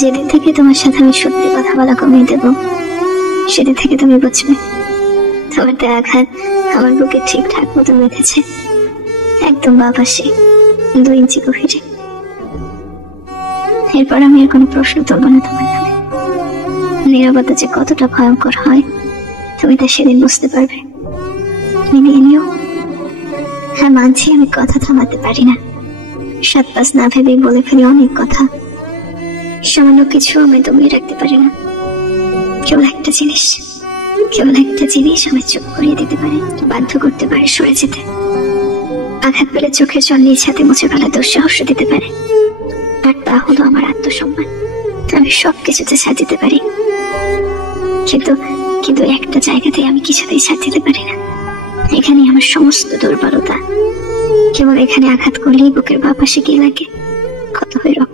যেদিন থেকে তোমার সাথে আমি সত্যি কথা বলা কমিয়ে দেব, সেদিন থেকে তুমি বুঝবে তোমার দেয়া আঘাত আমার বুকে ঠিকঠাক মতো বেঁধেছে, একদম বাপাসে 2 ইঞ্চি গভীরে। এরপর আমি আর কোনো প্রশ্ন তুলব না তোমার নামে। নীরবতা যে কতটা ভয়ঙ্কর হয় তুমি তা সেদিন বুঝতে পারবে। মিলিয়ে নিও। হ্যাঁ, মানছি আমি কথা থামাতে পারি না, 7-5 না ভেবেই বলে ফেলি অনেক কথা। সামান্য কিছু আমি দমিয়ে রাখতে পারি না। কেবল একটা জিনিস আমি চুপ করিয়ে দিতে পারে, বাধ্য করতে পারে সরে যেতে। আঘাত পেলে চোখের জল নিজ হাতে মুছে ফেলা দুঃসাহস দিতে পারে। আর তা হলো আমার আত্মসম্মান। আমি সবকিছুতে ছাড় দিতে পারি, কিন্তু একটা জায়গাতেই আমি কিছুতেই ছাড় দিতে পারি না। এখানে আমার সমস্ত দুর্বলতা। কেবল এখানে আঘাত করলেই বুকের বাঁ পাশে গিয়ে লাগে, ক্ষত হয়ে রক্ত